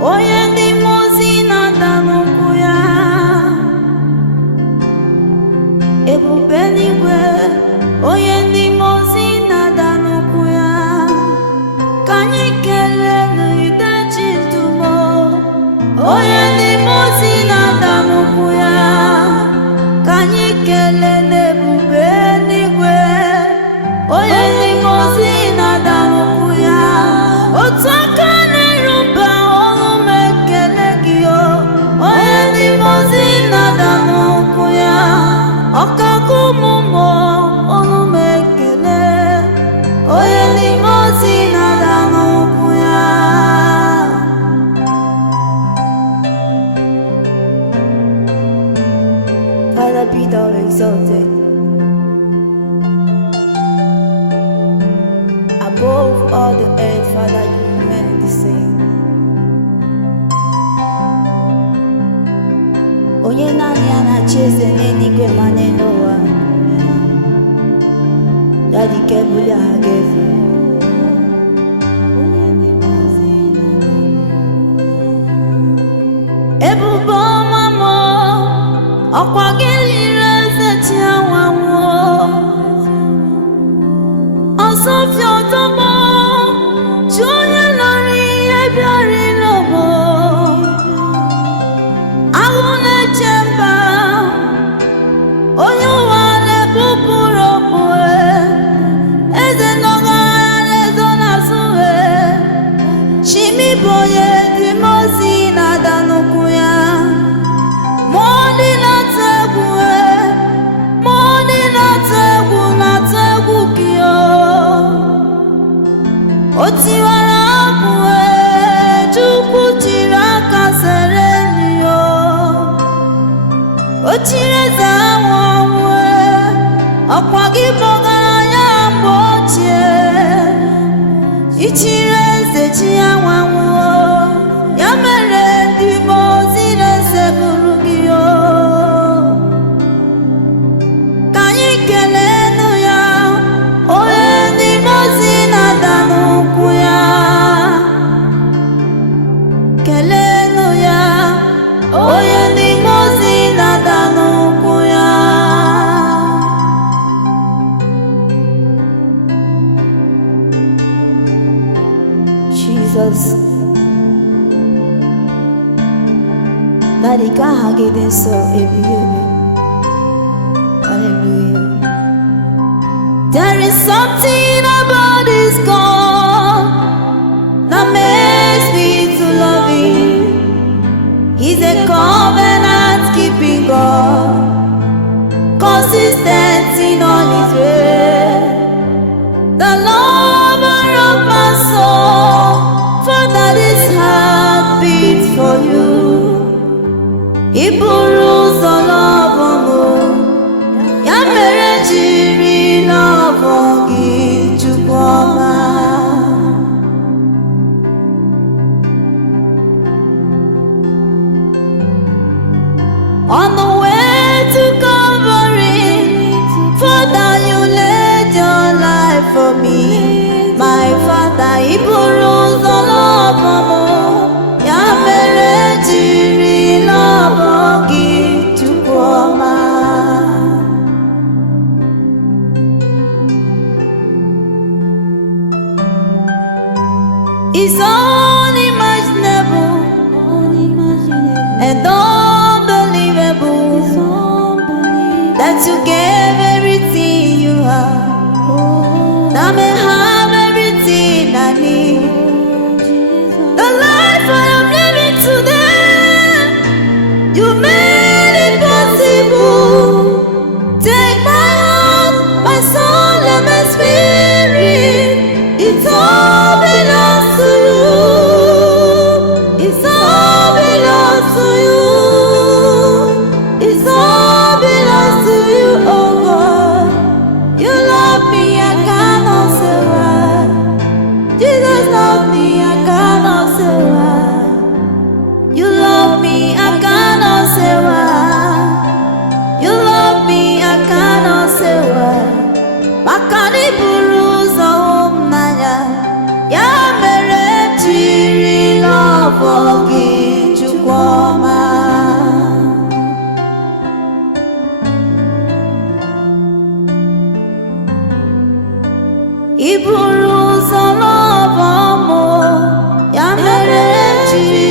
onye ndị mmụọ ozi na-ada n'ụkwụ ya, ebube n'igwe, onye ndị mmụọ ozi na-ada n'ụkwụ ya, ka anyị kelee n'ide ji ndumo, onye ndị mmụọ ozi na-ada n'ụkwụ ya, ka anyị kelee n'ebube n'igwe, onye ndị mmụọ ozi na-ada n'ụkwụ ya, otu aka na-erumba ọnụ m ekele gị o, onye ndị mmụọ ozi na-ada n'ụkwụ ya, ọkagụ ụmụ ọnụ m ekele, onye ndị mmụọ ozi na-ada n'ụkwụ ya. Father, be thou exalted above all the earth. Father, you remain the same. Onye naanị ya na-achị eze n'eluigwe ma n'elu ụwa, Daddy ke bulie aha gị elu. Ebube ọma m, ọkwa gị liri eze chi anwanwụ, ọsọfịa ọtọgbọ chi onye lọrọ ihe bịara ịlọgbọ, ahụ na-eche mba, onye ụwa na-ebupụrụ okpu, eze nọgara n'ezo n'azụ, chimi bụ onye ndị mmụọ ozi na-ada n'ụkwụ ya, mmụọ ndị na-atụ egwu, mmụọ ndị na-atụ egwu na-atụ egwu gị o tiwara abụ, Chukwu jiri aka sere nri o chiri eze anwụ ọnwụ, ọkwa gị kpọgara ya mgbe ochie, ichiri eze chi ya nwanwụ, ya mere ndị mmụọ ozi na-esepụrụ gị o, ka anyị keleenụ ya, onye ndị mmụọ ozi na-ada n'ụkwụ ya, keleenụ ya, onye ndị mmụọ ozi na-ada n'ụkwụ ya. Jesus, Daddy ka aha gị dị nsọ ebighị ebi. Hallelujah. There is something about this God that makes me to love Him. He's a covenant keeping God, consistent in all His ways, the lover of my soul, for that His heart beats for you. He buru ụzọ lọbọ m, ya mere jiri lọbọ gị Chukwu ọma. On the way to Calvary, Father, you laid your life for me. My Father, He buru ụzọ lọbọ m, ya mere jiri lọbọ gị Chukwu ọma. It's unimaginable and unbelievable gị Chukwu ọma. I buru ụzọ n'ọbọ mụ, ya mere jiri